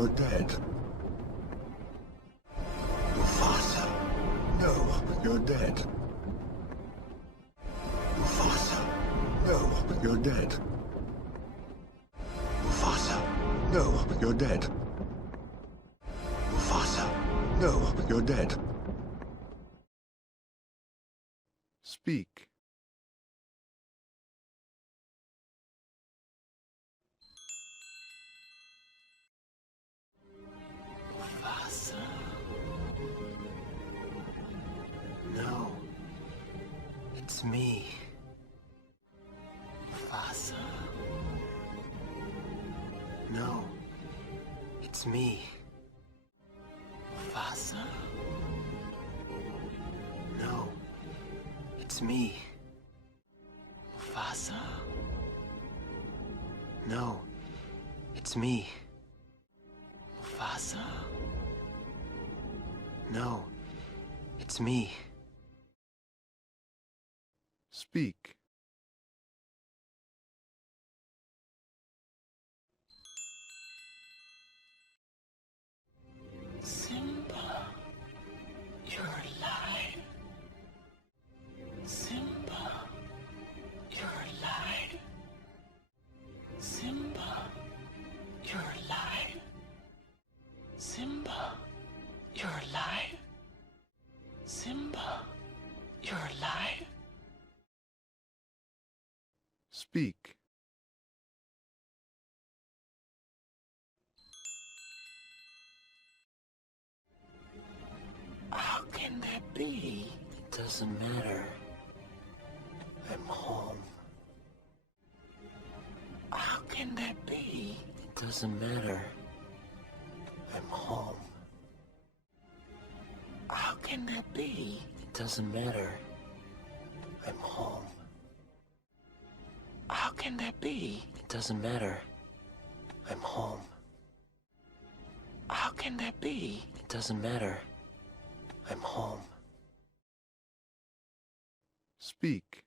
you're dead. Mufasa, no, you're dead. Mufasa, no, you're dead. Mufasa, no, you're dead. Mufasa, no, you're dead. Speak. Mufasa. No, it's me. Mufasa. No, it's me. Mufasa. No, it's me. Mufasa. No, it's me. Mufasa. No, it's me. Speak. Simba, you're alive. Simba, you're alive. Simba, you're alive. Simba, you're alive. Simba, you're alive. Speak. How can that be? It doesn't matter. I'm home. How can that be? It doesn't matter. I'm home. How can that be? It doesn't matter. I'm home. How can that be? It doesn't matter. I'm home. How can that be? It doesn't matter. I'm home. Speak.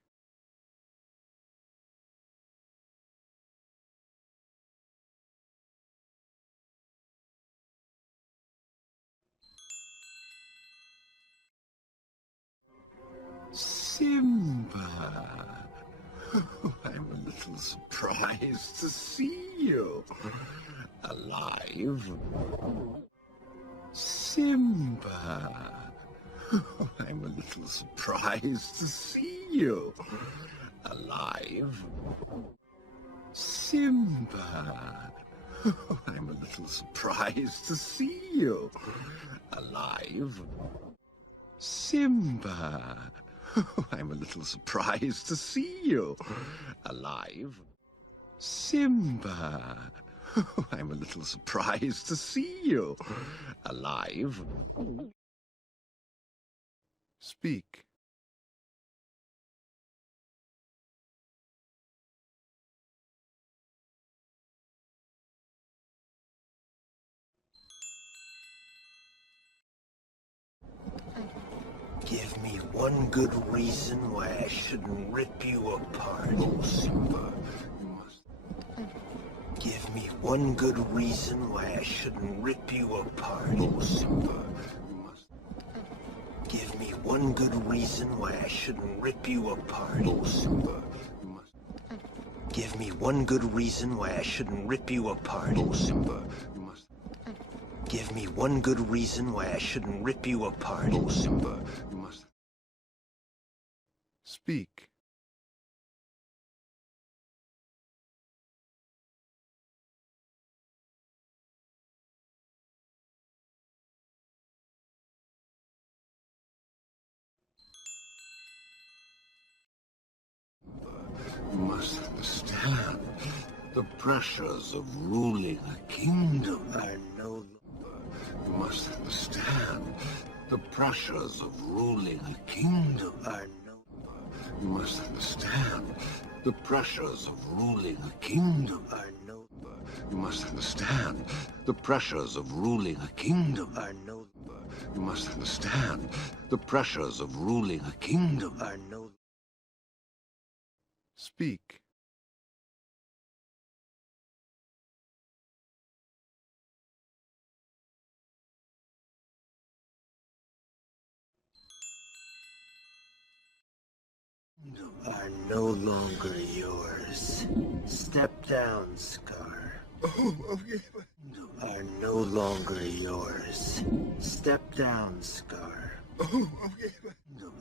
Simba. I'm a little surprised to see you alive. Simba. I'm a little surprised to see you alive. Simba. I'm a little surprised to see you alive. Simba. I'm a little surprised to see you alive. Simba. I'm a little surprised to see you alive. Speak. Give me one good reason why I shouldn't rip you apart. Oh, Simba, you must... Give me one good reason why I shouldn't rip you apart. Oh, Simba, you must... Give me one good reason why I shouldn't rip you apart. Oh, Simba, you must... Give me one good reason why I shouldn't rip you apart. Oh, Simba, you must... Give me one good reason why I shouldn't rip you apart. Oh, Simba, you must... Speak. You must understand the pressures of ruling a kingdom are no longer. You must understand the pressures of ruling a kingdom are no longer. You must understand the pressures of ruling a kingdom are no longer. You must understand the pressures of ruling a kingdom are no longer. You must understand the pressures of ruling a kingdom are no longer. Speak. are no longer yours. Step down, Scar. Are no longer yours. Step down, Scar.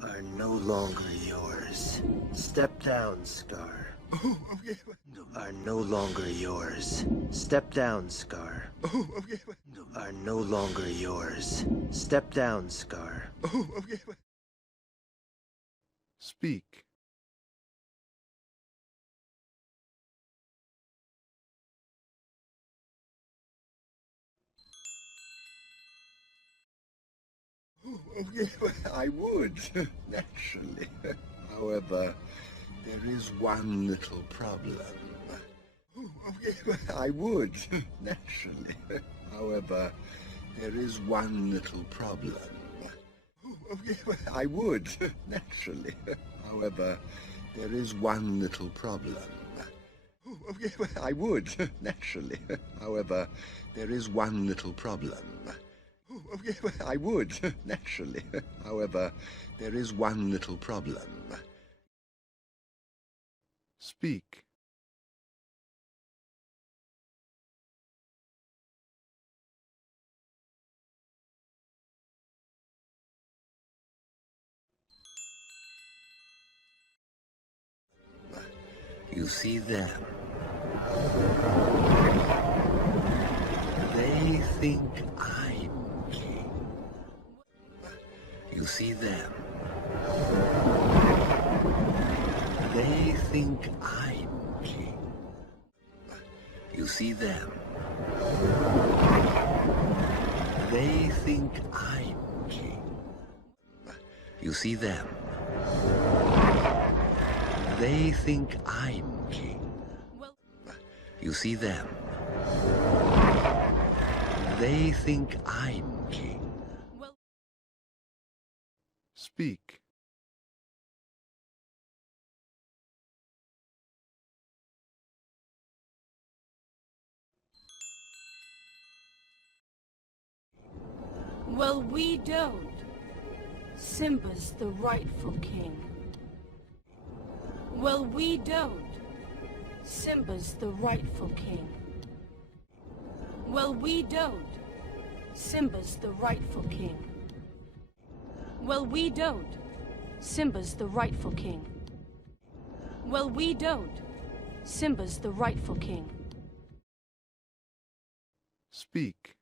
Are no longer yours. Step down, Scar. Are no longer yours. Step down, Scar. Are no longer yours. Step down, Scar. Speak. I would, naturally. However, there is one little problem. I would, naturally. However, there is one little problem. I would, naturally. However, there is one little problem. I would, naturally. However, there is one little problem. I would, naturally. However, there is one little problem. Speak. You see them. They think I'm king. You see them. They think I'm king. You see them. They think I'm king. You see them. They think I'm king. You see them. They think I'm king. Speak. Well, we don't. Simba's the rightful king. Well, we don't. Simba's the rightful king. Well, we don't. Simba's the rightful king. Well, we don't. Simba's the rightful king. Well, we don't. Simba's the rightful king. Speak.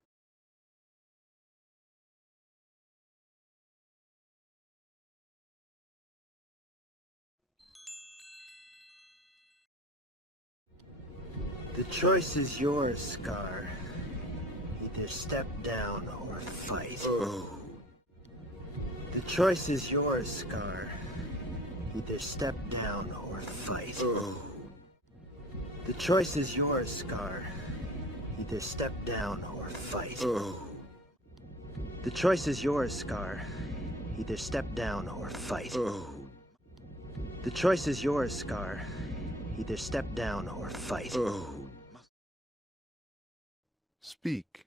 The choice is yours, Scar. Either step down or fight. The choice is yours, Scar. Either step down or fight. The choice is yours, Scar. Either step down or fight. The choice is yours, Scar. Either step down or fight. The choice is yours, Scar. Either step down or fight. Speak.